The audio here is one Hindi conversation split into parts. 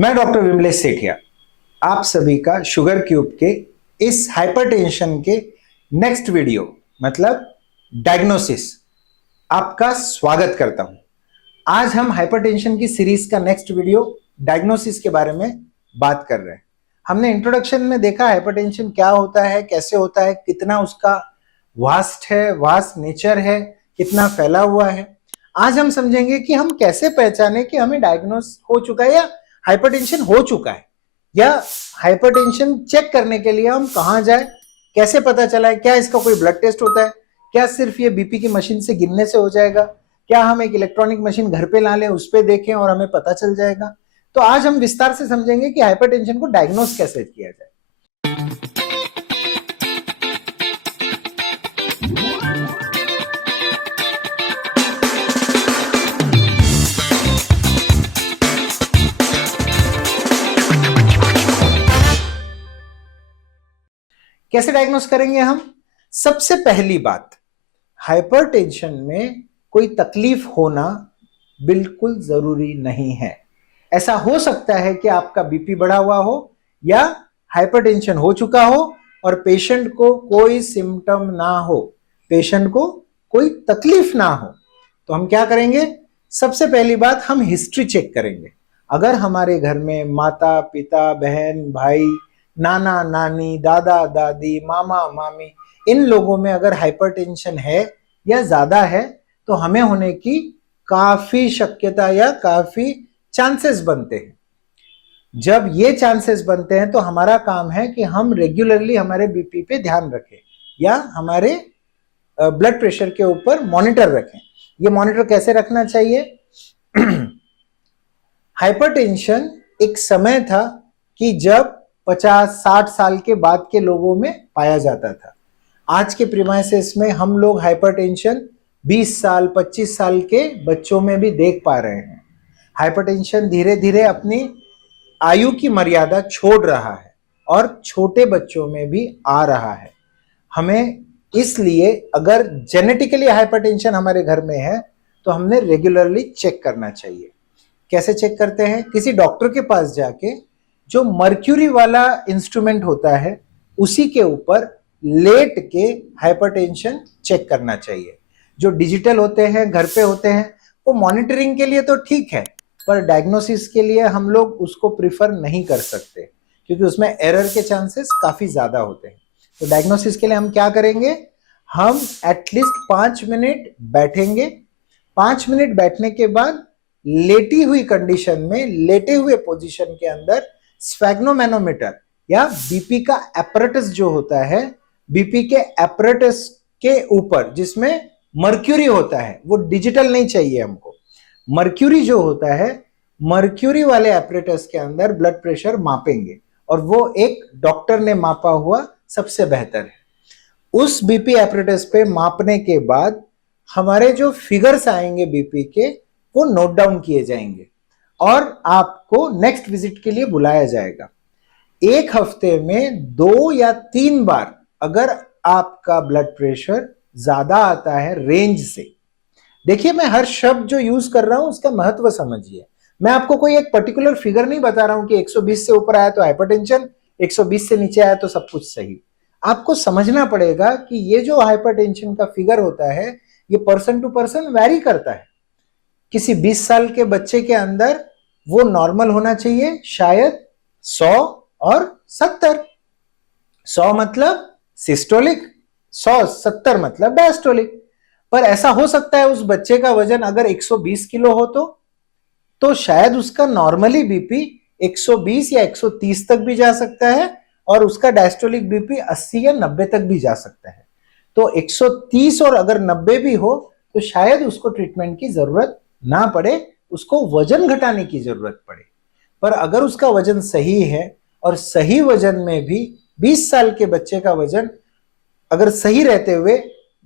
मैं डॉक्टर विमलेश सेठिया आप सभी का शुगर क्यूब के इस हाइपरटेंशन के नेक्स्ट वीडियो मतलब डायग्नोसिस आपका स्वागत करता हूं। आज हम हाइपरटेंशन की सीरीज का नेक्स्ट वीडियो डायग्नोसिस के बारे में बात कर रहे हैं। हमने इंट्रोडक्शन में देखा हाइपरटेंशन क्या होता है, कैसे होता है, कितना उसका वास्ट नेचर है, कितना फैला हुआ है। आज हम समझेंगे कि हम कैसे पहचाने कि हमें डायग्नोस हो चुका है या हाइपरटेंशन हो चुका है, या हाइपरटेंशन चेक करने के लिए हम कहां जाए, कैसे पता चला है, क्या इसका कोई ब्लड टेस्ट होता है, क्या सिर्फ ये बीपी की मशीन से गिनने से हो जाएगा, क्या हम एक इलेक्ट्रॉनिक मशीन घर पे ला लें, उस पे देखें और हमें पता चल जाएगा। तो आज हम विस्तार से समझेंगे कि हाइपरटेंशन को डायग्नोस कैसे किया जाए। कैसे डायग्नोस करेंगे हम? सबसे पहली बात, हाइपरटेंशन में कोई तकलीफ होना बिल्कुल जरूरी नहीं है। ऐसा हो सकता है कि आपका बीपी बढ़ा हुआ हो या हाइपरटेंशन हो चुका हो और पेशेंट को कोई सिम्टम ना हो, पेशेंट को कोई तकलीफ ना हो। तो हम क्या करेंगे? सबसे पहली बात, हम हिस्ट्री चेक करेंगे। अगर हमारे घर में माता पिता, बहन भाई, नाना नानी, दादा दादी, मामा मामी, इन लोगों में अगर हाइपरटेंशन है या ज्यादा है तो हमें होने की काफी शक्यता या काफी चांसेस बनते हैं। जब ये चांसेस बनते हैं तो हमारा काम है कि हम रेगुलरली हमारे बीपी पे ध्यान रखें या हमारे ब्लड प्रेशर के ऊपर मॉनिटर रखें। ये मॉनिटर कैसे रखना चाहिए? हाइपरटेंशन एक समय था कि जब 50-60 साल के बाद के लोगों में पाया जाता था। आज के प्रीमाइसेस में हम लोग हाइपरटेंशन 20 साल 25 साल के बच्चों में भी देख पा रहे हैं। हाइपरटेंशन धीरे धीरे अपनी आयु की मर्यादा छोड़ रहा है और छोटे बच्चों में भी आ रहा है। हमें इसलिए अगर जेनेटिकली हाइपरटेंशन हमारे घर में है तो हमने रेगुलरली चेक करना चाहिए। कैसे चेक करते हैं? किसी डॉक्टर के पास जाके जो मर्क्यूरी वाला इंस्ट्रूमेंट होता है उसी के ऊपर लेट के हाइपरटेंशन चेक करना चाहिए। जो डिजिटल होते हैं, घर पे होते हैं, वो मॉनिटरिंग के लिए तो ठीक है, पर डायग्नोसिस के लिए हम लोग उसको प्रिफर नहीं कर सकते क्योंकि उसमें एरर के चांसेस काफी ज्यादा होते हैं। तो डायग्नोसिस के लिए हम क्या करेंगे? हम एटलीस्ट 5 मिनट बैठेंगे। 5 मिनट बैठने के बाद लेटी हुई कंडीशन में, लेटे हुए पोजीशन के अंदर स्फेग्नोमैनोमीटर या बीपी का एपरेटस जो होता है, बीपी के एपरेटस के ऊपर जिसमें मर्क्यूरी होता है, वो डिजिटल नहीं चाहिए हमको, मर्क्यूरी जो होता है, मर्क्यूरी वाले एपरेटस के अंदर ब्लड प्रेशर मापेंगे और वो एक डॉक्टर ने मापा हुआ सबसे बेहतर है। उस बीपी एपरेटस पे मापने के बाद हमारे जो फिगर्स आएंगे बीपी के, वो नोट डाउन किए जाएंगे और आपको नेक्स्ट विजिट के लिए बुलाया जाएगा। एक हफ्ते में 2 या 3 बार अगर आपका ब्लड प्रेशर ज्यादा आता है रेंज से, देखिए मैं हर शब्द जो यूज कर रहा हूं उसका महत्व समझिए। मैं आपको कोई एक पर्टिकुलर फिगर नहीं बता रहा हूं कि 120 से ऊपर आया तो हाइपरटेंशन, 120 से नीचे आया तो सब कुछ सही। आपको समझना पड़ेगा कि ये जो हाइपरटेंशन का फिगर होता है ये पर्सन टू पर्सन वैरी करता है। किसी 20 साल के बच्चे के अंदर वो नॉर्मल होना चाहिए शायद 100 और 70। 100 मतलब सिस्टोलिक, 170 मतलब डायस्टोलिक। पर ऐसा हो सकता है उस बच्चे का वजन अगर 120 किलो हो तो शायद उसका नॉर्मली बीपी 120 या 130 तक भी जा सकता है और उसका डायस्टोलिक बीपी 80 या 90 तक भी जा सकता है। तो 130 और अगर 90 भी हो तो शायद उसको ट्रीटमेंट की जरूरत ना पड़े, उसको वजन घटाने की जरूरत पड़े। पर अगर उसका वजन सही है और सही वजन में भी 20 साल के बच्चे का वजन अगर सही रहते हुए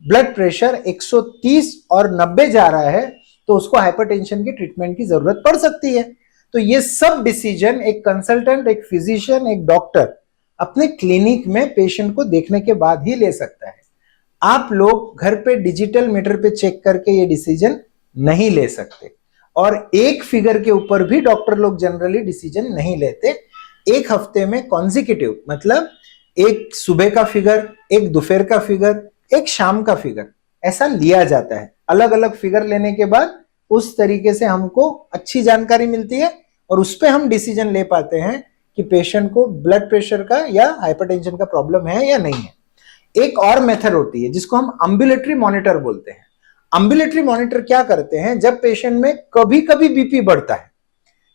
ब्लड प्रेशर 130 और 90 जा रहा है तो उसको हाइपरटेंशन की ट्रीटमेंट की जरूरत पड़ सकती है। तो ये सब डिसीजन एक कंसल्टेंट, एक फिजिशियन, एक डॉक्टर अपने क्लिनिक में पेशेंट को देखने के बाद ही ले सकता है। आप लोग घर पे डिजिटल मीटर पे चेक करके ये डिसीजन नहीं ले सकते। और एक फिगर के ऊपर भी डॉक्टर लोग जनरली डिसीजन नहीं लेते। एक हफ्ते में कॉन्जिक्यूटिव, मतलब एक सुबह का फिगर, एक दोपहर का फिगर, एक शाम का फिगर, ऐसा लिया जाता है। अलग अलग फिगर लेने के बाद उस तरीके से हमको अच्छी जानकारी मिलती है और उस पर हम डिसीजन ले पाते हैं कि पेशेंट को ब्लड प्रेशर का या हाइपरटेंशन का प्रॉब्लम है या नहीं है। एक और मेथड होती है जिसको हम एम्बुलेटरी मॉनिटर बोलते हैं। एम्बुलेटरी मॉनिटर क्या करते हैं, जब पेशेंट में कभी कभी बीपी बढ़ता है,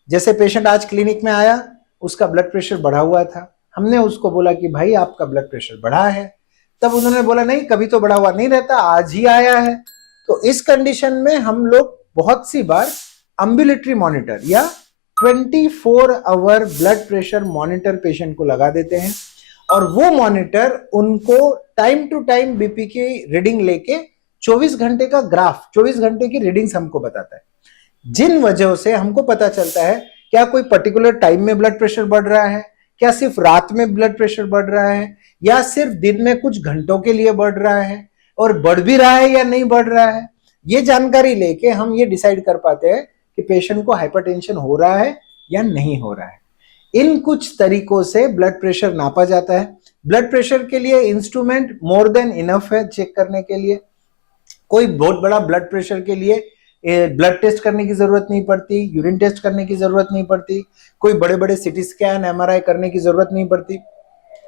जैसे पेशेंट आज क्लिनिक में आया, उसका ब्लड प्रेशर बढ़ा हुआ था, हमने उसको बोला कि भाई आपका ब्लड प्रेशर बढ़ा है, तब उन्होंने बोला नहीं कभी तो बढ़ा हुआ नहीं रहता, आज ही आया है। तो इस कंडीशन में हम लोग बहुत सी बार एम्बुलेटरी मॉनिटर या 24 hour blood pressure monitor patient को लगा देते हैं और वो मॉनिटर उनको टाइम टू टाइम बीपी की रीडिंग लेके 24 घंटे का ग्राफ, 24 घंटे की रीडिंग्स हमको बताता है, जिन वजहों से हमको पता चलता है क्या कोई पर्टिकुलर टाइम में ब्लड प्रेशर बढ़ रहा है, क्या सिर्फ रात में ब्लड प्रेशर बढ़ रहा है, या सिर्फ दिन में कुछ घंटों के लिए बढ़ रहा है, और बढ़ भी रहा है या नहीं बढ़ रहा है। ये जानकारी लेके हम ये डिसाइड कर पाते हैं कि पेशेंट को हाइपरटेंशन हो रहा है या नहीं हो रहा है। इन कुछ तरीकों से ब्लड प्रेशर नापा जाता है। ब्लड प्रेशर के लिए इंस्ट्रूमेंट मोर देन इनफ है चेक करने के लिए। कोई बहुत बड़ा ब्लड प्रेशर के लिए ब्लड टेस्ट करने की जरूरत नहीं पड़ती, यूरिन टेस्ट करने की जरूरत नहीं पड़ती, कोई बड़े बड़े सीटी स्कैन, एमआरआई करने की जरूरत नहीं पड़ती।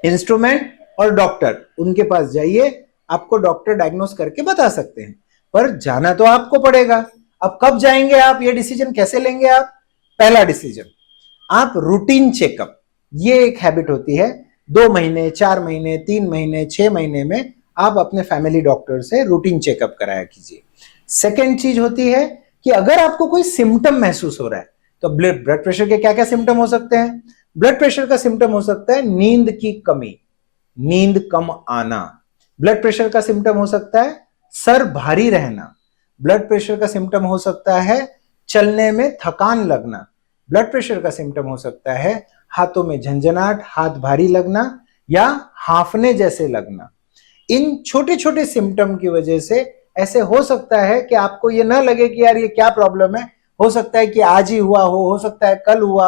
इंस्ट्रूमेंट और डॉक्टर, उनके पास जाइए, आपको डॉक्टर डायग्नोस करके बता सकते हैं, पर जाना तो आपको पड़ेगा। अब कब जाएंगे आप, ये डिसीजन कैसे लेंगे आप? पहला डिसीजन, आप रूटीन चेकअप, ये एक हैबिट होती है, 2 महीने, 4 महीने, 3 महीने, 6 महीने में आप अपने फैमिली डॉक्टर से रूटीन चेकअप कराया कीजिए। सेकेंड चीज होती है कि अगर आपको कोई सिम्टम महसूस हो रहा है, तो ब्लड प्रेशर के क्या क्या सिम्टम हो सकते हैं? ब्लड प्रेशर का सिम्टम हो सकता है नींद की कमी, नींद कम आना। ब्लड प्रेशर का सिम्टम हो सकता है सर भारी रहना। ब्लड प्रेशर का सिम्टम हो सकता है चलने में थकान लगना। ब्लड प्रेशर का सिम्टम हो सकता है हाथों में झंझनाहट, हाथ भारी लगना या हांफने जैसे लगना। इन छोटे छोटे सिम्टम की वजह से ऐसे हो सकता है कि आपको ये ना लगे कि यार ये क्या प्रॉब्लम है, हो सकता है कि आज ही हुआ हो सकता है कल हुआ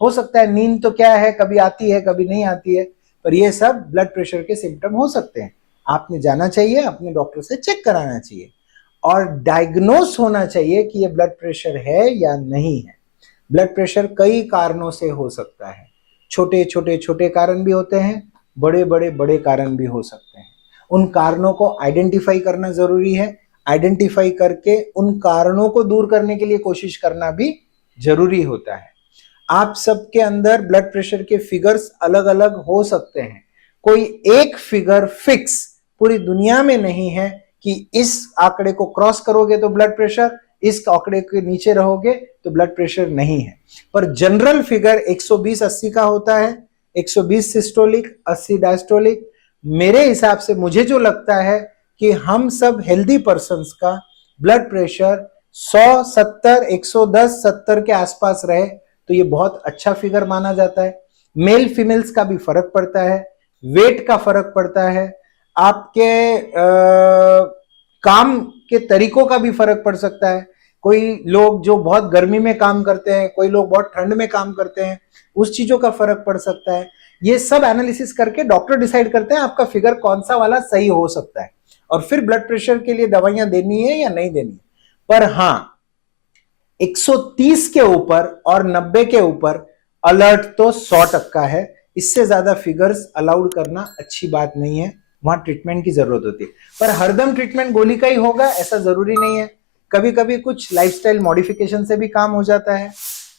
हो सकता है नींद तो क्या है, कभी आती है कभी नहीं आती है, पर ये सब ब्लड प्रेशर के सिम्टम हो सकते हैं। आपने जाना चाहिए, अपने डॉक्टर से चेक कराना चाहिए और डायग्नोस होना चाहिए कि ये ब्लड प्रेशर है या नहीं है। ब्लड प्रेशर कई कारणों से हो सकता है, छोटे कारण भी होते हैं, बड़े कारण भी हो सकते हैं। उन कारणों को आइडेंटिफाई करना जरूरी है, आइडेंटिफाई करके उन कारणों को दूर करने के लिए कोशिश करना भी जरूरी होता है। आप सबके अंदर ब्लड प्रेशर के फिगर्स अलग अलग हो सकते हैं, कोई एक फिगर फिक्स पूरी दुनिया में नहीं है कि इस आंकड़े को क्रॉस करोगे तो ब्लड प्रेशर, इस आंकड़े के नीचे रहोगे तो ब्लड प्रेशर नहीं है। पर जनरल फिगर 120/80 का होता है, 120 सिस्टोलिक, 80 डायस्टोलिक। मेरे हिसाब से मुझे जो लगता है कि हम सब हेल्दी पर्सन्स का ब्लड प्रेशर 100, 70, 110, 70 के आसपास रहे तो ये बहुत अच्छा फिगर माना जाता है। मेल फीमेल्स का भी फर्क पड़ता है, वेट का फर्क पड़ता है, आपके काम के तरीकों का भी फर्क पड़ सकता है। कोई लोग जो बहुत गर्मी में काम करते हैं, कोई लोग बहुत ठंड में काम करते हैं, उस चीजों का फर्क पड़ सकता है। ये सब एनालिसिस करके डॉक्टर डिसाइड करते हैं आपका फिगर कौन सा वाला सही हो सकता है और फिर ब्लड प्रेशर के लिए दवाइयां देनी है या नहीं देनी है। पर हाँ, 130 के ऊपर और 90 के ऊपर अलर्ट तो 100% है। इससे ज्यादा फिगर्स अलाउड करना अच्छी बात नहीं है, वहां ट्रीटमेंट की जरूरत होती है। पर हरदम ट्रीटमेंट गोली का ही होगा ऐसा जरूरी नहीं है, कभी कभी कुछ लाइफस्टाइल मॉडिफिकेशन से भी काम हो जाता है,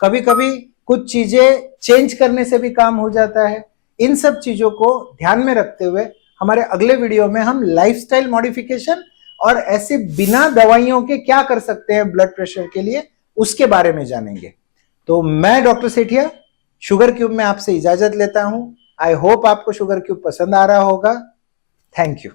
कभी कभी कुछ चीजें चेंज करने से भी काम हो जाता है। इन सब चीजों को ध्यान में रखते हुए हमारे अगले वीडियो में हम लाइफस्टाइल मॉडिफिकेशन और ऐसे बिना दवाइयों के क्या कर सकते हैं ब्लड प्रेशर के लिए, उसके बारे में जानेंगे। तो मैं डॉक्टर सेठिया शुगर क्यूब में आपसे इजाजत लेता हूं। आई होप आपको शुगर क्यूब पसंद आ रहा होगा। Thank you.